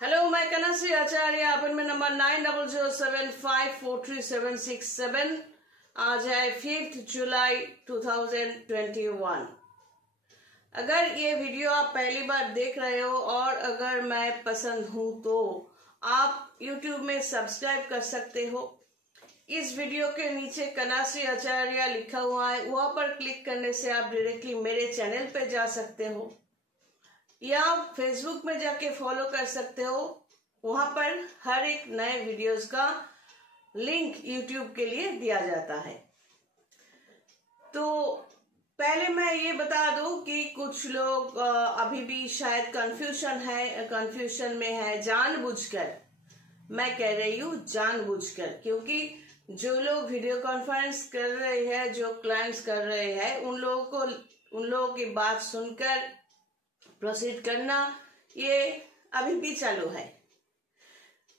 Hello, मैं कनश्री आचार्य। अपन में number 9007543767। आज है 5 जुलाई 2021। अगर ये वीडियो आप पहली बार देख रहे हो और अगर मैं पसंद हूं तो आप YouTube में सब्सक्राइब कर सकते हो। इस वीडियो के नीचे कनश्री आचार्य लिखा हुआ है, वहां पर क्लिक करने से आप डायरेक्टली मेरे चैनल पे जा सकते हो या फेसबुक में जाके फॉलो कर सकते हो। वहां पर हर एक नए वीडियोस का लिंक यूट्यूब के लिए दिया जाता है। तो पहले मैं ये बता दूं कि कुछ लोग अभी भी शायद कंफ्यूजन में है। जानबूझकर मैं कह रही हूँ, जानबूझकर, क्योंकि जो लोग वीडियो कॉन्फ्रेंस कर रहे हैं, जो क्लाइंट्स कर रहे हैं, उन लोगों की बात सुनकर प्रोसीड करना ये अभी भी चालू है।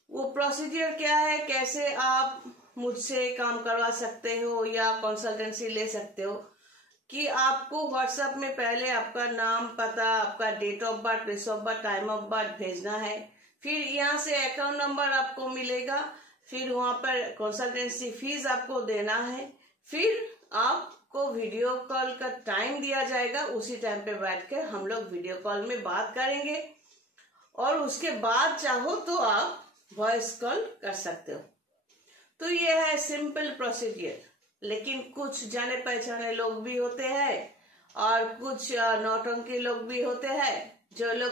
वो प्रोसीजर क्या है, कैसे आप मुझसे काम करवा सकते हो या कंसल्टेंसी ले सकते हो, कि आपको व्हाट्सएप में पहले आपका नाम, पता, आपका date of birth, place of birth, time of birth भेजना है। फिर यहाँ से अकाउंट नंबर आपको मिलेगा। फिर वहां पर कंसल्टेंसी फीस आपको देना है। फिर आपको वीडियो कॉल का टाइम दिया जाएगा। उसी टाइम पे बैठकर हम लोग वीडियो कॉल में बात करेंगे और उसके बाद चाहो तो आप वॉइस कॉल कर सकते हो। तो ये है सिंपल प्रोसीजर। लेकिन कुछ जाने पहचाने लोग भी होते हैं और कुछ नौटंकी लोग भी होते हैं, जो लोग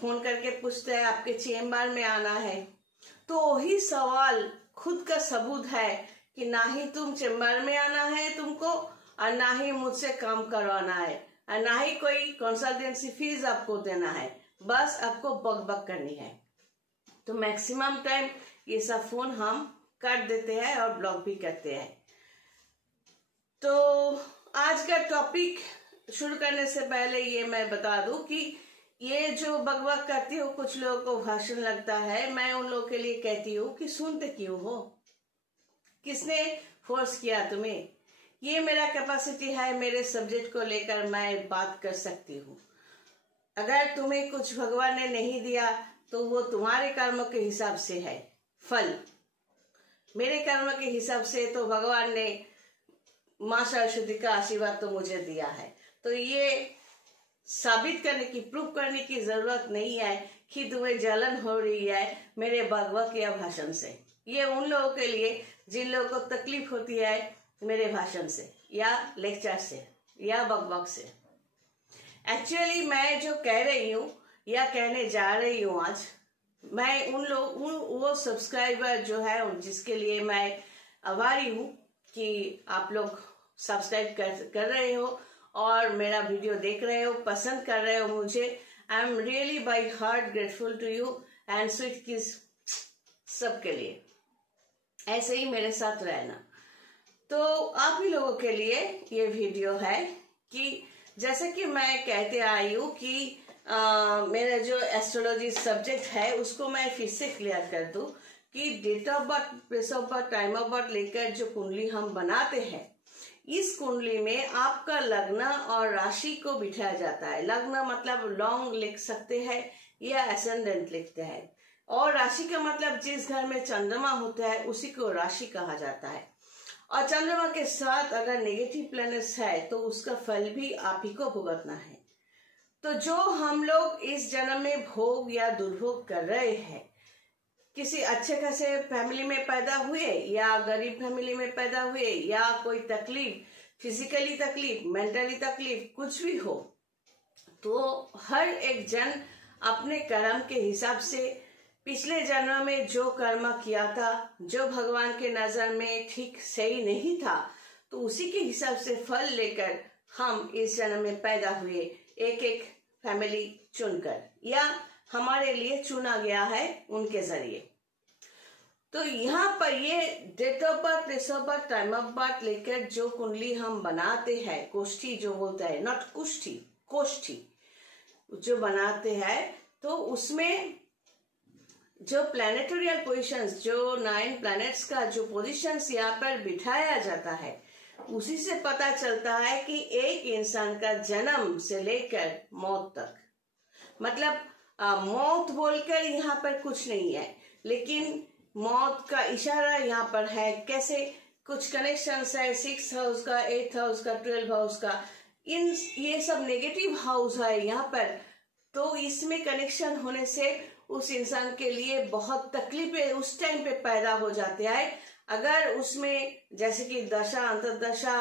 फोन करके पूछते हैं आपके चेम्बर में आना है। तो वही सवाल खुद का सबूत है कि ना ही तुम चेम्बर में आना है तुमको, और ना ही मुझसे काम करवाना है, और ना ही कोई कंसल्टेंसी फीस आपको देना है। बस आपको बक बक करनी है। तो मैक्सिमम टाइम ये सब फोन हम काट देते हैं और ब्लॉक भी करते हैं। तो आज का टॉपिक शुरू करने से पहले ये मैं बता दूं कि ये जो बकबक करती हूँ, कुछ लोगों को भाषण लगता है। मैं उन लोगों के लिए कहती हूँ कि सुनते क्यों हो? किसने फोर्स किया तुम्हें? ये मेरा कैपेसिटी है, मेरे सब्जेक्ट को लेकर मैं बात कर सकती हूँ। अगर तुम्हें कुछ भगवान ने नहीं दिया तो वो तुम्हारे कर्म के हिसाब से है फल। मेरे कर्म के हिसाब से तो भगवान ने मां सरस्वती का आशीर्वाद तो मुझे दिया है। तो ये साबित करने की, प्रूफ करने की जरूरत नहीं है कि तुम्हें जलन हो रही है मेरे बकबक या भाषण से। ये उन लोगों के लिए जिन लोगों को तकलीफ होती है मेरे भाषण से या लेक्चर से या बकबक से। एक्चुअली मैं जो कह रही हूँ या कहने जा रही हूँ आज, मैं वो सब्सक्राइबर जो है, जिसके लिए मैं आभारी हूँ कि आप लोग सब्सक्राइब कर रहे हो और मेरा वीडियो देख रहे हो, पसंद कर रहे हो मुझे। I am really by heart grateful to you and sweet kiss सबके लिए। ऐसे ही मेरे साथ रहना। तो आप ही लोगों के लिए ये वीडियो है कि जैसे कि मैं कहते आई हूँ कि मेरा जो एस्ट्रोलॉजी सब्जेक्ट है उसको मैं फिर से क्लियर कर दूं कि date of birth, place of birth, time of birth लेकर जो कुंडली हम बनाते हैं, इस कुंडली में आपका लग्न और राशि को बिठाया जाता है। लग्न मतलब लॉन्ग लिख सकते हैं या एसेंडेंट लिखते हैं, और राशि का मतलब जिस घर में चंद्रमा होता है उसी को राशि कहा जाता है। और चंद्रमा के साथ अगर नेगेटिव प्लैनेट्स है तो उसका फल भी आप ही को भुगतना है। तो जो हम लोग इस जन्म में भोग या दुर्भोग कर रहे हैं, किसी अच्छे खासे फैमिली में पैदा हुए या गरीब फैमिली में पैदा हुए या कोई तकलीफ, फिजिकली तकलीफ, मेंटली तकलीफ, कुछ भी हो, तो हर एक जन अपने कर्म के हिसाब से पिछले जन्म में जो कर्म किया था, जो भगवान के नजर में ठीक सही नहीं था, तो उसी के हिसाब से फल लेकर हम इस जन्म में पैदा हुए, एक एक फैमिली चुनकर, या हमारे लिए चुना गया है उनके जरिए। तो यहाँ पर ये date of birth, place of birth, time of birth लेकर जो कुंडली हम बनाते हैं, कोष्ठी जो बोलता है, नॉट कुष्ठी, कोष्ठी जो बनाते हैं, तो उसमें जो प्लैनेटोरियल पोजीशंस, जो 9 प्लैनेट्स का जो पोजीशंस यहाँ पर बिठाया जाता है, उसी से पता चलता है कि एक इंसान का जन्म से लेकर मौत तक, मतलब मौत बोलकर यहाँ पर कुछ नहीं है, लेकिन मौत का इशारा यहाँ पर है। कैसे? कुछ कनेक्शंस है 6th हाउस का, 8th हाउस का, 12th हाउस का, ये सब नेगेटिव हाउस है यहाँ पर। तो इसमें कनेक्शन होने से उस इंसान के लिए बहुत तकलीफें उस टाइम पे पैदा हो जाते हैं। अगर उसमें जैसे कि दशा, अंतर्दशा,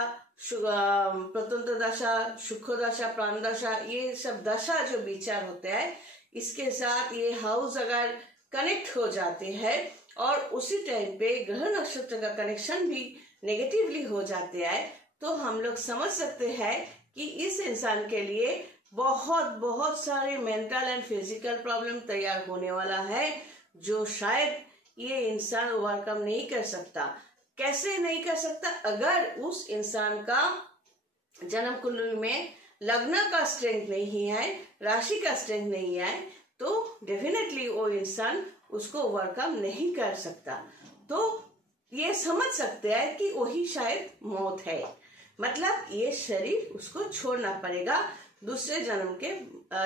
प्रतंत्र दशा, सुख दशा, प्राण दशा, ये सब दशा जो विचार होते हैं, इसके साथ ये हाउस अगर कनेक्ट हो जाते हैं और उसी टाइम पे ग्रह नक्षत्र का कनेक्शन भी नेगेटिवली हो जाते हैं, तो हम लोग समझ सकते हैं कि इस इंसान के लिए बहुत बहुत सारे मेंटल एंड फिजिकल प्रॉब्लम तैयार होने वाला है, जो शायद ये इंसान ओवरकम नहीं कर सकता। कैसे नहीं कर सकता? अगर उस इंसान का जन्म कुंडली में लग्न का स्ट्रेंथ नहीं है, राशि का स्ट्रेंथ नहीं है, तो डेफिनेटली वो इंसान उसको ओवरकम नहीं कर सकता। तो ये समझ सकते हैं कि वही शायद मौत है, मतलब ये शरीर उसको छोड़ना पड़ेगा दूसरे जन्म के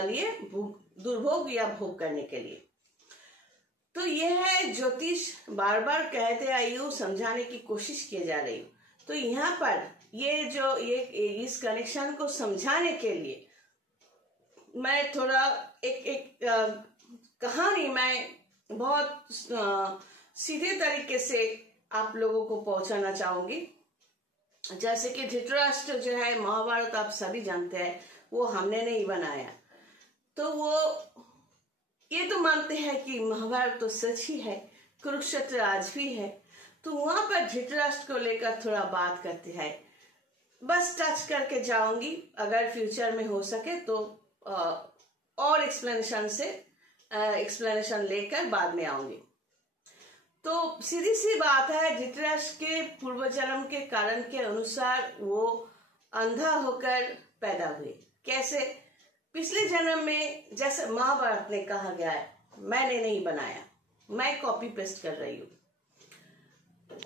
लिए दुर्भोग या भोग करने के लिए। तो ये है ज्योतिष, बार बार कहते आयु समझाने की कोशिश की जा रही। तो यहाँ पर ये इस कनेक्शन को समझाने के लिए मैं थोड़ा एक कहानी मैं बहुत सीधे तरीके से आप लोगों को पहुंचाना चाहूंगी। जैसे कि धृतराष्ट्र जो है, महाभारत आप सभी जानते हैं, वो हमने नहीं बनाया। तो वो ये तो मानते हैं कि महाभारत तो सच ही है, कुरुक्षेत्र आज भी है। तो वहां पर धृतराष्ट्र को लेकर थोड़ा बात करते हैं, बस टच करके जाऊंगी। अगर फ्यूचर में हो सके तो और एक्सप्लेनेशन लेकर बाद में आऊंगी। तो सीधी सी बात है, धृतराष्ट्र के पूर्व जन्म के कारण के अनुसार वो अंधा होकर पैदा हुए। कैसे? पिछले जन्म में, जैसे महाभारत में कहा गया है, मैंने नहीं बनाया, मैं कॉपी पेस्ट कर रही हूँ,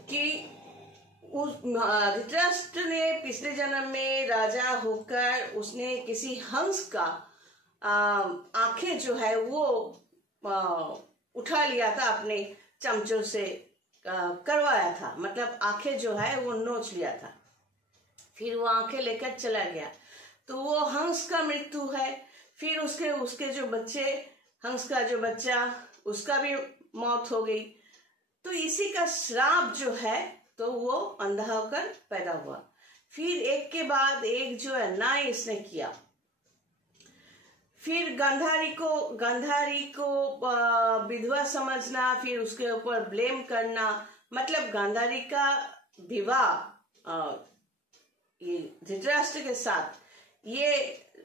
कि धृतराष्ट्र ने पिछले जन्म में राजा होकर उसने किसी हंस का आंखें जो है वो उठा लिया था, अपने चमचों से करवाया था, मतलब आंखें जो है वो नोच लिया था। फिर वो आंखें लेकर चला गया, तो वो हंस का मृत्यु है। फिर उसके जो बच्चे, हंस का जो बच्चा, उसका भी मौत हो गई। तो इसी का श्राप जो है, तो वो अंधा होकर पैदा हुआ। फिर एक के बाद एक जो है अन्याय इसने किया। फिर गांधारी को विधवा समझना, फिर उसके ऊपर ब्लेम करना, मतलब गांधारी का विवाह ये धृतराष्ट्र के साथ ये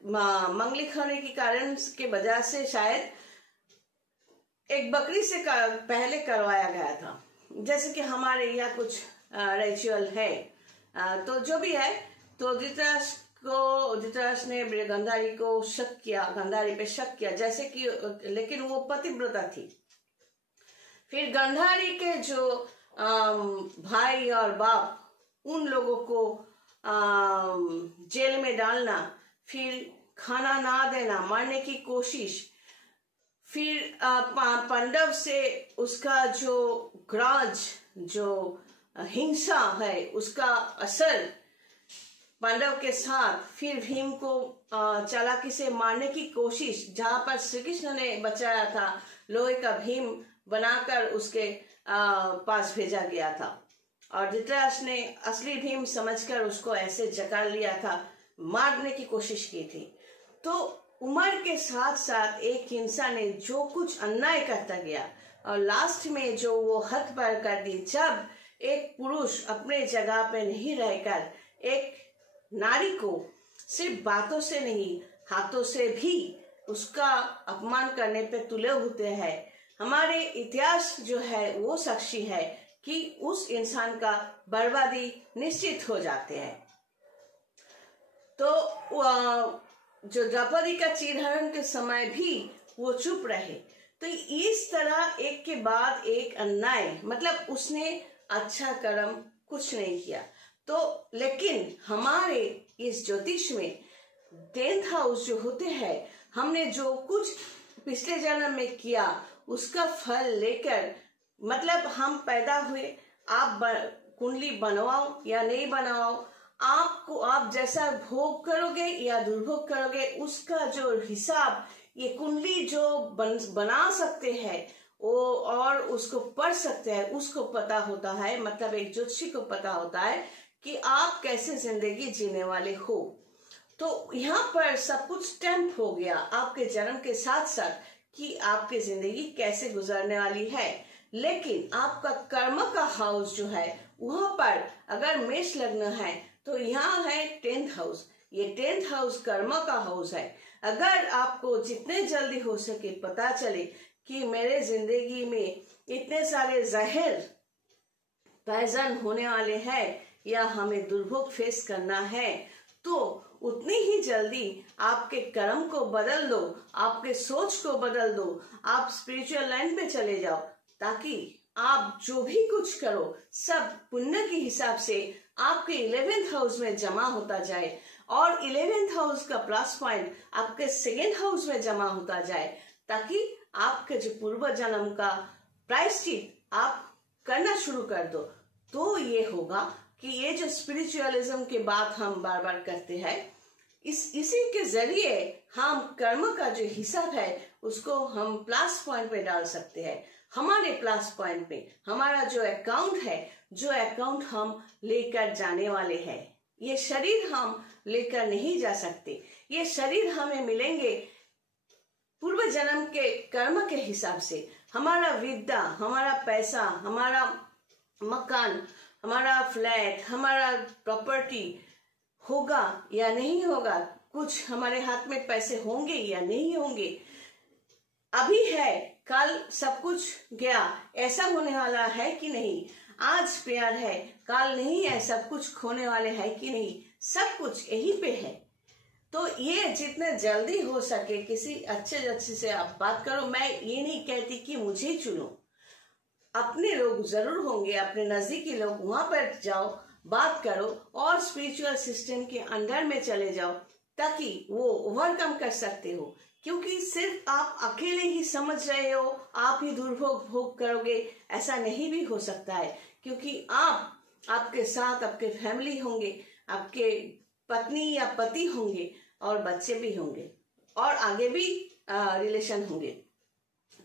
मंगलिक होने के कारण के वजह से शायद एक बकरी से पहले करवाया गया था। जैसे कि हमारे यहाँ कुछ रिचुअल है, तो जो भी है, तो धृतराष्ट्र ने गांधारी को शक किया, गांधारी पे शक किया, जैसे कि, लेकिन वो पतिव्रता थी। फिर गांधारी के जो भाई और बाप, उन लोगों को जेल में डालना, फिर खाना ना देना, मारने की कोशिश, फिर पांडव से उसका जो ग्राज, जो हिंसा है, उसका असर पांडव के साथ, फिर भीम को चालाकी से मारने की कोशिश, जहां पर श्री कृष्ण ने बचाया था, लोहे का भीम बनाकर उसके पास भेजा गया था, और धृतराष्ट्र ने असली भीम समझकर उसको ऐसे जकड़ लिया था, मारने की कोशिश की थी। तो उम्र के साथ साथ एक इंसान ने जो कुछ अन्याय करता गया, और लास्ट में जो वो हद पार कर दी, जब एक पुरुष अपने जगह पे नहीं रहकर एक नारी को सिर्फ बातों से नहीं, हाथों से भी उसका अपमान करने पे तुले होते हैं। हमारे इतिहास जो है वो साक्षी है कि उस इंसान का बर्बादी निश्चित हो जाते हैं। तो जो द्रौपदी का चीरहरण के समय भी वो चुप रहे। तो इस तरह एक के बाद एक अन्याय, मतलब उसने अच्छा कर्म कुछ नहीं किया। तो लेकिन हमारे इस ज्योतिष में 10th हाउस जो होते हैं, हमने जो कुछ पिछले जन्म में किया उसका फल लेकर, मतलब हम पैदा हुए, आप कुंडली बनवाओ या नहीं बनवाओ, आपको आप जैसा भोग करोगे या दुर्भोग करोगे उसका जो हिसाब ये कुंडली जो बना सकते हैं वो और उसको पढ़ सकते हैं उसको पता होता है। मतलब एक ज्योतिषी को पता होता है कि आप कैसे जिंदगी जीने वाले हो। तो यहाँ पर सब कुछ स्टैम्प हो गया आपके जन्म के साथ साथ कि आपकी जिंदगी कैसे गुजरने वाली है। लेकिन आपका कर्म का हाउस जो है वहां पर अगर मेष लग्न है तो यहाँ है 10th हाउस। ये 10th हाउस कर्म का हाउस है। अगर आपको जितने जल्दी हो सके पता चले कि मेरे जिंदगी में इतने सारे जहर पॉइजन होने वाले हैं या हमें दुर्भोग फेस करना है, तो उतनी ही जल्दी आपके कर्म को बदल दो, आपके सोच को बदल दो, आप स्पिरिचुअल लाइन पे चले जाओ, ताकि आप जो भी कुछ करो सब पुण्य के हिसाब से आपके 11th हाउस में जमा होता जाए और 11th हाउस का प्लस पॉइंट आपके 2nd हाउस में जमा होता जाए, ताकि आपके जो पूर्व जन्म का प्रायश्चित आप करना शुरू कर दो। तो ये होगा कि ये जो स्पिरिचुअलिज्म की बात हम बार बार करते हैं, इसी के जरिए हम कर्म का जो हिसाब है उसको हम प्लस पॉइंट पे डाल सकते हैं। हमारे प्लस पॉइंट पे हमारा जो अकाउंट है, जो अकाउंट हम लेकर जाने वाले हैं, ये शरीर हम लेकर नहीं जा सकते। ये शरीर हमें मिलेंगे पूर्व जन्म के कर्म के हिसाब से। हमारा विद्या, हमारा पैसा, हमारा मकान, हमारा फ्लैट, हमारा प्रॉपर्टी होगा या नहीं होगा, कुछ हमारे हाथ में पैसे होंगे या नहीं होंगे, अभी है कल सब कुछ गया, ऐसा होने वाला है कि नहीं। आज प्यार है कल नहीं है, सब कुछ खोने वाले है कि नहीं, सब कुछ यहीं पे है। तो ये जितने जल्दी हो सके किसी अच्छे से आप बात करो। मैं ये नहीं कहती कि मुझे चुनो, अपने लोग जरूर होंगे, अपने नजदीकी लोग, वहां पर जाओ, बात करो और स्पिरिचुअल सिस्टम के अंडर में चले जाओ, ताकि वो ओवरकम कर सकते हो। क्योंकि सिर्फ आप अकेले ही समझ रहे हो, आप ही दुर्भोग भोग करोगे, ऐसा नहीं भी हो सकता है। क्योंकि आपके साथ आपके फैमिली होंगे, आपके पत्नी या पति होंगे और बच्चे भी होंगे और आगे भी रिलेशन होंगे,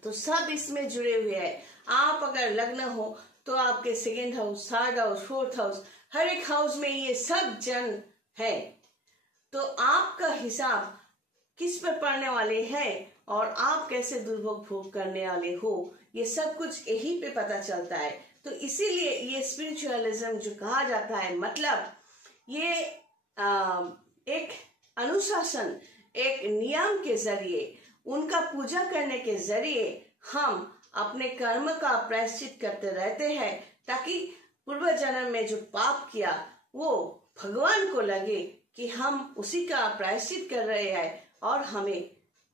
तो सब इसमें जुड़े हुए हैं। आप अगर लग्न हो तो आपके 2nd house, 3rd house, 4th house, हर एक हाउस में ये सब जन है। तो आपका हिसाब किस पर पड़ने वाले हैं और आप कैसे दुर्भोग भोग करने वाले हो, ये सब कुछ यही पे पता चलता है। तो इसीलिए ये स्पिरिचुअलिज्म जो कहा जाता है, मतलब ये एक अनुशासन, एक नियम के जरिए, उनका पूजा करने के जरिए हम अपने कर्म का प्रायश्चित करते रहते हैं, ताकि पूर्व जन्म में जो पाप किया वो भगवान को लगे कि हम उसी का प्रायश्चित कर रहे हैं और हमें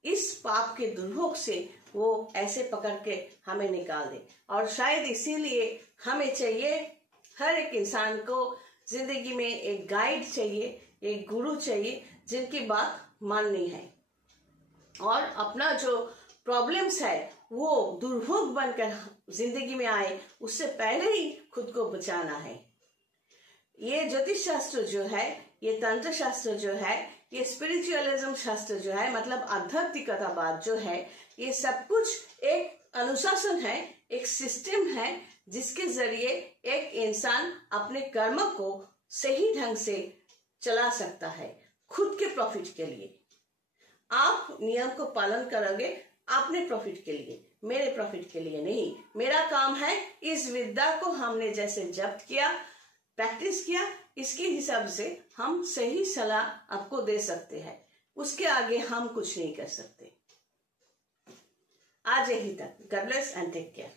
इस पाप के दुर्भोग से वो ऐसे पकड़ के हमें निकाल दे। और शायद इसीलिए हमें चाहिए, हर एक इंसान को जिंदगी में एक गाइड चाहिए, एक गुरु चाहिए जिनकी बात माननी है और अपना जो प्रॉब्लम्स है वो दुर्भोग बनकर जिंदगी में आए, उससे पहले ही खुद को बचाना है। ये ज्योतिष शास्त्र जो है, ये तंत्र शास्त्र जो है, ये स्पिरिचुअलिज्म शास्त्र जो है, मतलब आध्यात्मिकतावाद जो है, ये सब कुछ एक अनुशासन है, एक सिस्टम है, जिसके जरिए एक इंसान अपने कर्म को सही ढंग से चला सकता है खुद के प्रॉफिट के लिए। आप नियम को पालन करोगे अपने प्रॉफिट के लिए, मेरे प्रॉफिट के लिए नहीं। मेरा काम है इस विद्या को हमने जैसे जब्त किया, प्रैक्टिस किया, इसके हिसाब से हम सही सलाह आपको दे सकते हैं, उसके आगे हम कुछ नहीं कर सकते। आज यही तक। God bless and take care.